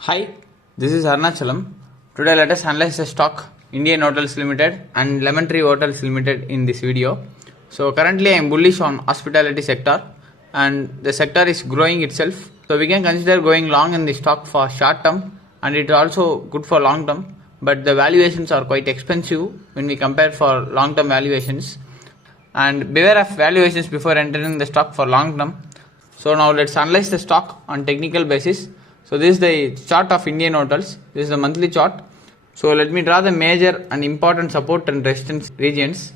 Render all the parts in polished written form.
Hi, this is ARUNACHALAM. Today let us analyze the stock Indian Hotels Limited and Lemon Tree Hotels Limited in this video. So currently I am bullish on hospitality sector and the sector is growing itself. So we can consider going long in the stock for short term and it is also good for long term, but the valuations are quite expensive when we compare for long term valuations. And beware of valuations before entering the stock for long term. So now let's analyze the stock on technical basis. So this is the chart of Indian Hotels. This is the monthly chart. So let me draw the major and important support and resistance regions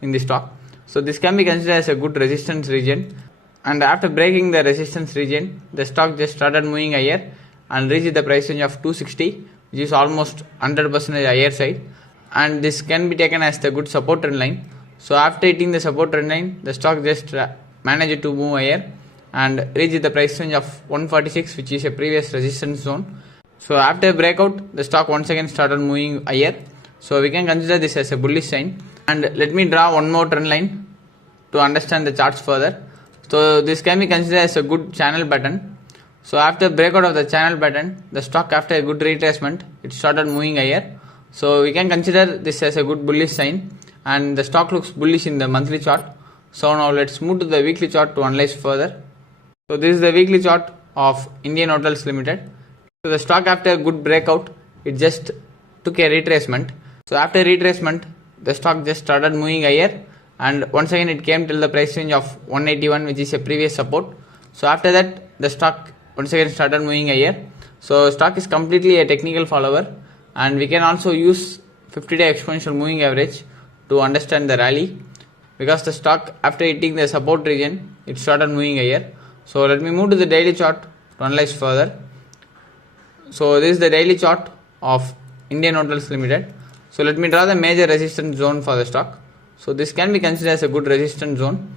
in the stock. So this can be considered as a good resistance region. And after breaking the resistance region, the stock just started moving higher and reached the price range of 260, which is almost 100% higher side. And this can be taken as the good support trend line. So after hitting the support trend line, the stock just managed to move higher and reach the price range of 146, which is a previous resistance zone. So after breakout, the stock once again started moving higher. So we can consider this as a bullish sign. And let me draw one more trend line to understand the charts further. So this can be considered as a good channel pattern. So after breakout of the channel pattern, the stock after a good retracement, it started moving higher. So we can consider this as a good bullish sign. And the stock looks bullish in the monthly chart. So now let's move to the weekly chart to analyze further. So this is the weekly chart of Indian Hotels Limited. So the stock after a good breakout, it just took a retracement. So after retracement, the stock just started moving higher and once again it came till the price range of 181, which is a previous support. So after that, the stock once again started moving higher. So stock is completely a technical follower and we can also use 50-day exponential moving average to understand the rally, because the stock after hitting the support region, it started moving higher. So let me move to the daily chart to analyze further. So this is the daily chart of Indian Hotels Limited. So let me draw the major resistance zone for the stock. So this can be considered as a good resistance zone.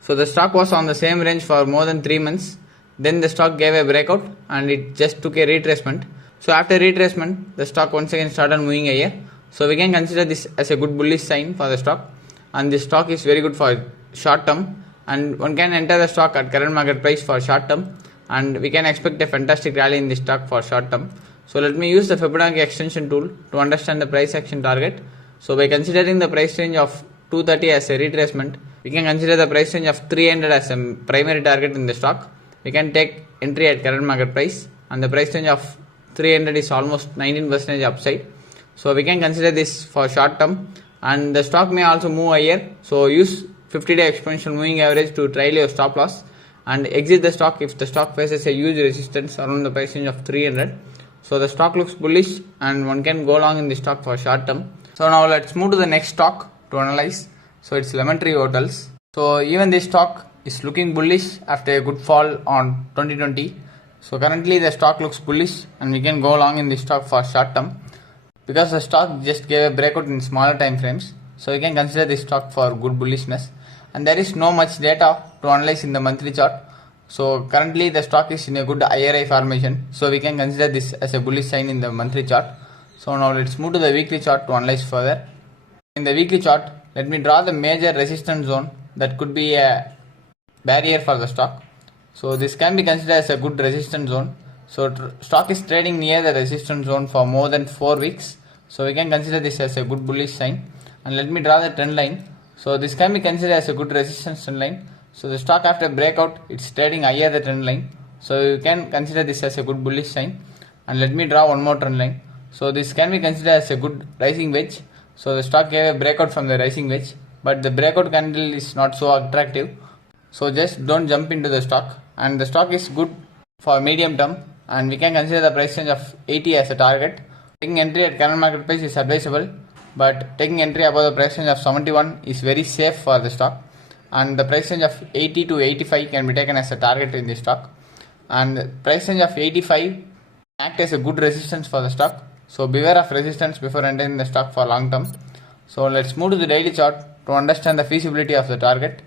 So the stock was on the same range for more than 3 months. Then the stock gave a breakout and it just took a retracement. So after retracement, the stock once again started moving higher. So we can consider this as a good bullish sign for the stock. And this stock is very good for short term. And one can enter the stock at current market price for short term and we can expect a fantastic rally in this stock for short term. So let me use the Fibonacci extension tool to understand the price action target. So by considering the price range of 230 as a retracement, we can consider the price range of 300 as a primary target in the stock. We can take entry at current market price and the price range of 300 is almost 19% upside. So we can consider this for short term and the stock may also move higher. So use 50-day exponential moving average to trail your stop loss and exit the stock if the stock faces a huge resistance around the price range of 300. So the stock looks bullish and one can go long in the stock for short term. So now let's move to the next stock to analyze. So it's Lemon Tree Hotels. So even this stock is looking bullish after a good fall on 2020. So currently the stock looks bullish and we can go long in this stock for short term because the stock just gave a breakout in smaller time frames. So we can consider this stock for good bullishness. And there is no much data to analyze in the monthly chart. So currently the stock is in a good IRI formation. So we can consider this as a bullish sign in the monthly chart. So now let's move to the weekly chart to analyze further. In the weekly chart, let me draw the major resistance zone that could be a barrier for the stock. So this can be considered as a good resistance zone. So stock is trading near the resistance zone for more than 4 weeks. So we can consider this as a good bullish sign. And let me draw the trend line. So this can be considered as a good resistance trend line. So the stock after breakout, it's trading higher the trend line. So you can consider this as a good bullish sign. And let me draw one more trend line. So this can be considered as a good rising wedge. So the stock gave a breakout from the rising wedge, but the breakout candle is not so attractive. So just don't jump into the stock. And the stock is good for medium term. And we can consider the price range of 80 as a target. Taking entry at current market price is advisable, but taking entry above the price range of 71 is very safe for the stock, and the price range of 80 to 85 can be taken as a target in the stock, and the price range of 85 act as a good resistance for the stock. So beware of resistance before entering the stock for long term. So let's move to the daily chart to understand the feasibility of the target.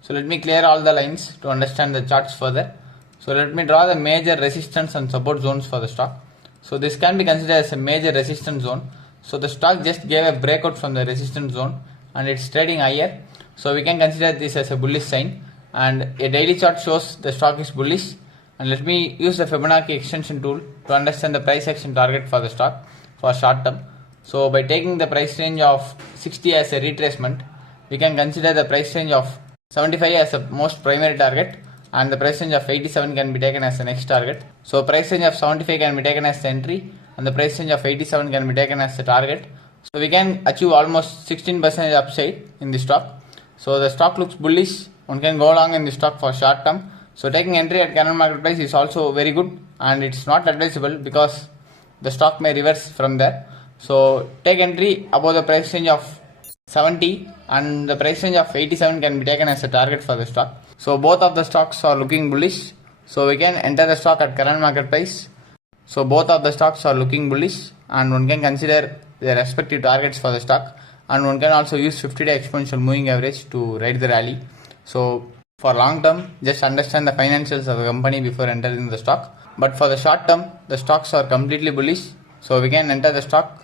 So let me clear all the lines to understand the charts further. So let me draw the major resistance and support zones for the stock. So this can be considered as a major resistance zone. So the stock just gave a breakout from the resistance zone and it's trading higher. So we can consider this as a bullish sign, and a daily chart shows the stock is bullish and let me use the Fibonacci extension tool to understand the price action target for the stock for short term. So by taking the price range of 60 as a retracement, we can consider the price range of 75 as the most primary target, and the price range of 87 can be taken as the next target. So price range of 75 can be taken as the entry, and the price range of 87 can be taken as the target. So we can achieve almost 16% upside in the stock. So the stock looks bullish. One can go long in the stock for short term. So taking entry at current market price is also very good, and it's not advisable because the stock may reverse from there. So take entry above the price range of 70, and the price range of 87 can be taken as a target for the stock. So both of the stocks are looking bullish. So we can enter the stock at current market price. So both of the stocks are looking bullish, and one can consider their respective targets for the stock, and one can also use 50-day exponential moving average to ride the rally. So for long term, just understand the financials of the company before entering the stock. But for the short term, the stocks are completely bullish. So we can enter the stock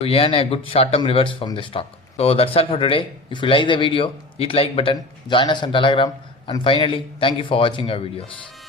to earn a good short term rewards from the stock. So that's all for today. If you like the video, hit like button, join us on Telegram, and finally, thank you for watching our videos.